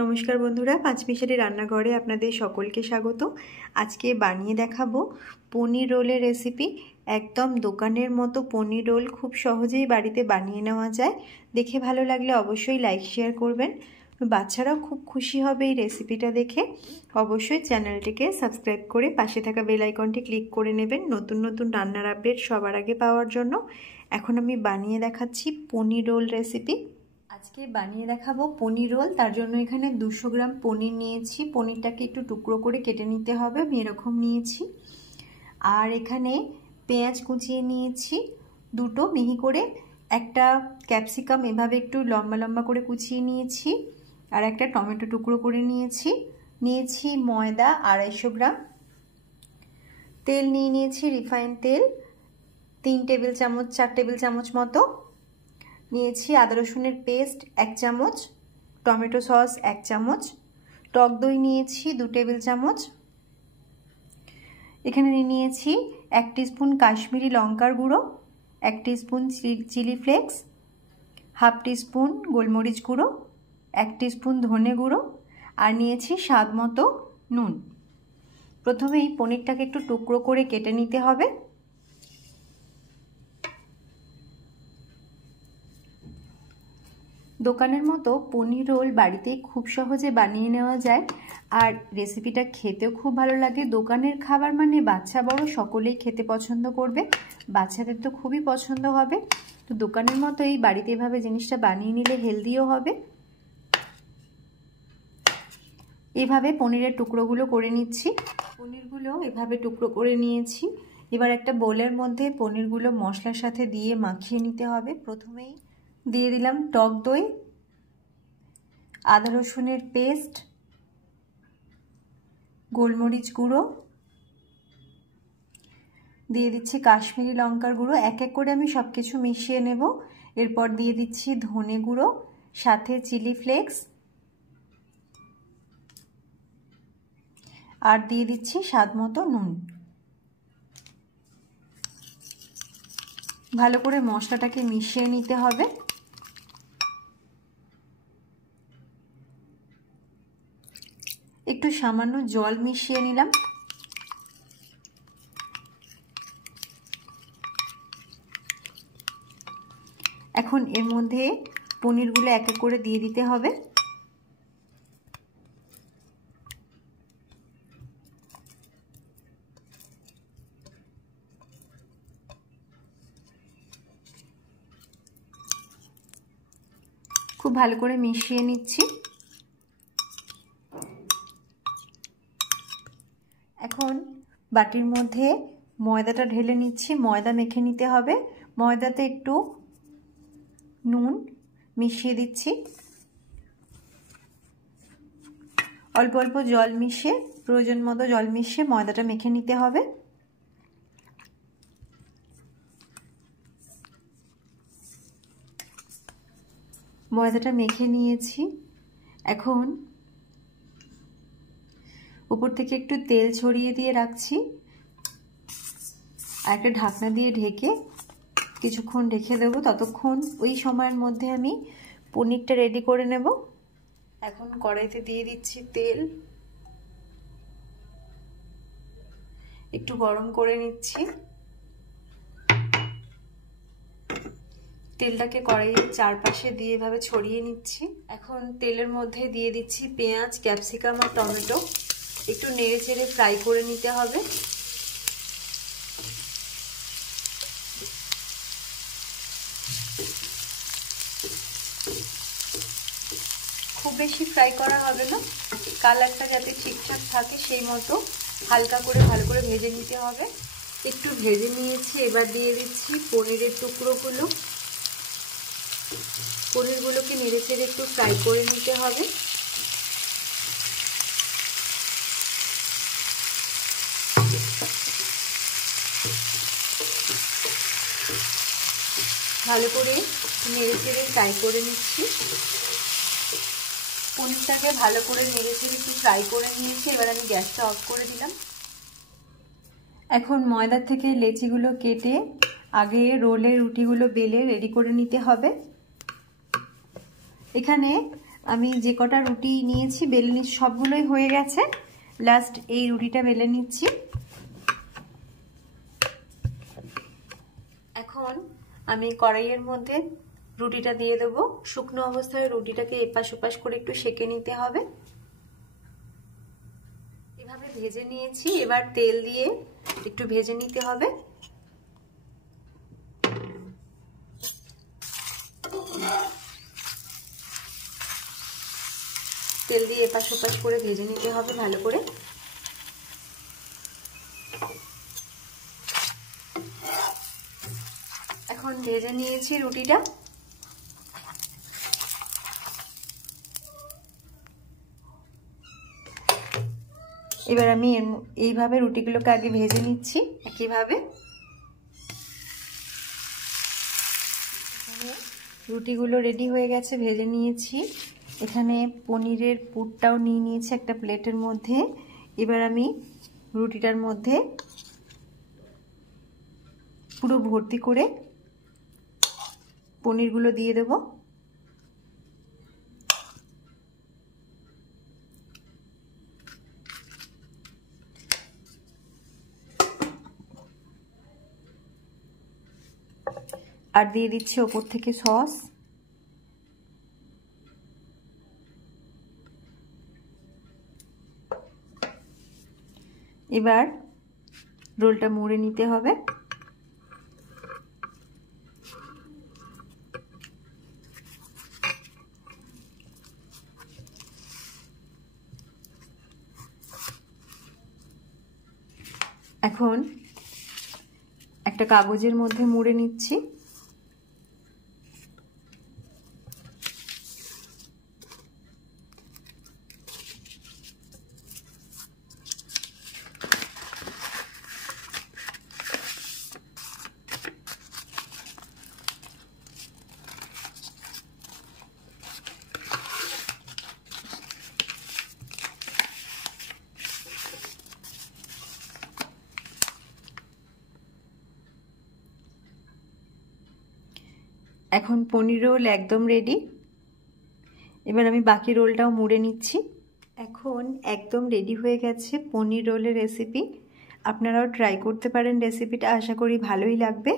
নমস্কার বন্ধুরা, পাঁচমিশালি রান্নাঘরে আপনাদের সকলকে স্বাগত। আজকে বানিয়ে দেখাবো পনির রোলের রেসিপি। একদম দোকানের মতো পনির রোল খুব সহজেই বাড়িতে বানিয়ে নেওয়া যায়। দেখে ভালো লাগলে অবশ্যই লাইক শেয়ার করবেন। বাচ্চারাও খুব খুশি হবে এই রেসিপিটা দেখে। অবশ্যই চ্যানেলটিকে সাবস্ক্রাইব করে পাশে থাকা বেল আইকনটি ক্লিক করে নেবেন নতুন নতুন রান্নার আপডেট সবার আগে পাওয়ার জন্য। এখন আমি বানিয়ে দেখাচ্ছি পনির রোল রেসিপি। আজকে বানিয়ে দেখাবো পনির রোল। তার জন্য এখানে 200 গ্রাম পনির নিয়েছি। পনিরটাকে একটু টুকরো করে কেটে নিতে হবে, আমি এরকম নিয়েছি। আর এখানে পেঁয়াজ কুচিয়ে নিয়েছি দুটো মিহি করে, একটা ক্যাপসিকাম এভাবে একটু লম্বা লম্বা করে কুচিয়ে নিয়েছি, আর একটা টমেটো টুকরো করে নিয়েছি ময়দা 250 গ্রাম, তেল নিয়ে নিয়েছি রিফাইন তেল 4 টেবিল চামচ মতো নিয়েছি, আদা রসুনের পেস্ট 1 চামচ, টমেটো সস 1 চামচ, টক দই নিয়েছি 2 টেবিল চামচ। এখানে নিয়েছি 1 টিস্পুন কাশ্মীরি লঙ্কার গুঁড়ো, 1 teaspoon chilli flakes, half teaspoon গোলমরিচ গুঁড়ো, 1 টিস্পুন ধনে গুঁড়ো, আর নিয়েছি স্বাদ মতো নুন। প্রথমে এই পনিরটাকে একটু টুকরো করে কেটে নিতে হবে। দোকানের মতো পনির রোল বাড়িতে খুব সহজে বানিয়ে নেওয়া যায়, আর রেসিপিটা খেতেও খুব ভালো লাগে। দোকানের খাবার মানে বাচ্চা বড় সকলেই খেতে পছন্দ করবে, বাচ্চাদের তো খুবই পছন্দ হবে। তো দোকানের মতো এই বাড়িতে এভাবে জিনিসটা বানিয়ে নিলে হেলদিও হবে। এভাবে পনিরের টুকরোগুলো করে নিচ্ছি। পনিরগুলো এভাবে টুকরো করে নিয়েছি। এবার একটা বোলের মধ্যে পনিরগুলো মশলার সাথে দিয়ে মাখিয়ে নিতে হবে। প্রথমেই দিয়ে দিলাম টক দই, আদা রসুনের পেস্ট, গোলমরিচ গুঁড়ো, দিয়ে দিচ্ছি কাশ্মীরি লঙ্কার গুঁড়ো। এক এক করে আমি সব কিছু মিশিয়ে নেব। এরপর দিয়ে দিচ্ছি ধনে গুঁড়ো, সাথে চিলি ফ্লেক্স, আর দিয়ে দিচ্ছি স্বাদ মতো নুন। ভালো করে মশলাটাকে মিশিয়ে নিতে হবে। একটু সামান্য জল মিশিয়ে নিলাম। এখন এর মধ্যে পনিরগুলো এক এক করে দিয়ে দিতে হবে। খুব ভালো করে মিশিয়ে নিচ্ছি। এখন বাটির মধ্যে ময়দাটা ঢেলে নিচ্ছি। ময়দা মেখে নিতে হবে। ময়দাতে একটু নুন মিশিয়ে দিচ্ছি, অল্প অল্প জল মিশিয়ে, প্রয়োজন মতো জল মিশিয়ে ময়দাটা মেখে নিতে হবে। ময়দাটা মেখে নিয়েছি। এখন উপর থেকে একটু তেল ছড়িয়ে দিয়ে রাখছি, আর একটা ঢাকনা দিয়ে ঢেকে কিছুক্ষণ রেখে দেবো। ততক্ষণ ওই সময়ের মধ্যে আমি পনিরটা রেডি করে নেব। এখন কড়াইতে দিয়ে দিচ্ছি তেল, একটু গরম করে নিচ্ছি। তেলটাকে কড়াইয়ের চারপাশে দিয়ে এভাবে ছড়িয়ে নিচ্ছি। এখন তেলের মধ্যে দিয়ে দিচ্ছি পেঁয়াজ, ক্যাপসিকাম আর টমেটো। একটু নেড়ে চেড়ে ফ্রাই করে নিতে হবে। খুব বেশি ফ্রাই করা হবে না, কালারটা যাতে ঠিকঠাক থাকে সেই মতো হালকা করে ভালো করে ভেজে নিতে হবে। একটু ভেজে নিয়েছি। এবার দিয়ে দিচ্ছি পনিরের টুকরোগুলো। পনিরগুলোকে নেড়ে চেড়ে একটু ফ্রাই করে নিতে হবে। ভালো করে নেড়ে চেড়ে ফ্রাই করে নিচ্ছি। পনিরটাকে ভালো করে নেড়ে চেড়ে একটু ফ্রাই করে নিয়েছি। এবার আমি গ্যাসটা অফ করে দিলাম। এখন ময়দা থেকে লেচিগুলো কেটে আগে রোলের রুটিগুলো বেলে রেডি করে নিতে হবে। এখানে আমি যে কটা রুটি নিয়েছি বেলে নিচ্ছি, সবগুলোই হয়ে গেছে। লাস্ট এই রুটিটা বেলে নিচ্ছি। এখন আমি কড়াইয়ের মধ্যে রুটিটা দিয়ে দেবো। শুকনো অবস্থায় রুটিটাকে এপাশ ওপাশ করে একটু সেঁকে নিতে হবে। এভাবে ভেজে নিয়েছি, এবার তেল দিয়ে একটু ভেজে নিতে হবে। তেল দিয়ে এপাশ ওপাশ করে ভেজে নিতে হবে ভালো করে। এখন ভেজে নিয়েছি রুটিটা। এবার আমি এইভাবে রুটিগুলোকে আগে ভেজে নিচ্ছি একইভাবে। রুটিগুলো রেডি হয়ে গেছে, ভেজে নিয়েছি। এখানে পনিরের পুরটাও নিয়ে নিয়েছি একটা প্লেটের মধ্যে। এবার আমি রুটিটার মধ্যে পুরো ভর্তি করে পনিরগুলো দিয়ে দেব। আর দিয়ে দিচ্ছি ওপর থেকে সস। এবার রোলটা মুড়ে নিতে হবে। এখন একটা কাগজের মধ্যে মুড়ে নিচ্ছি। এখন পনির রোল একদম রেডি। এবার আমি বাকি রোলটাও মুড়ে নিচ্ছি। এখন একদম রেডি হয়ে গেছে পনির রোলের রেসিপি। আপনারাও ট্রাই করতে পারেন রেসিপিটা, আশা করি ভালোই লাগবে।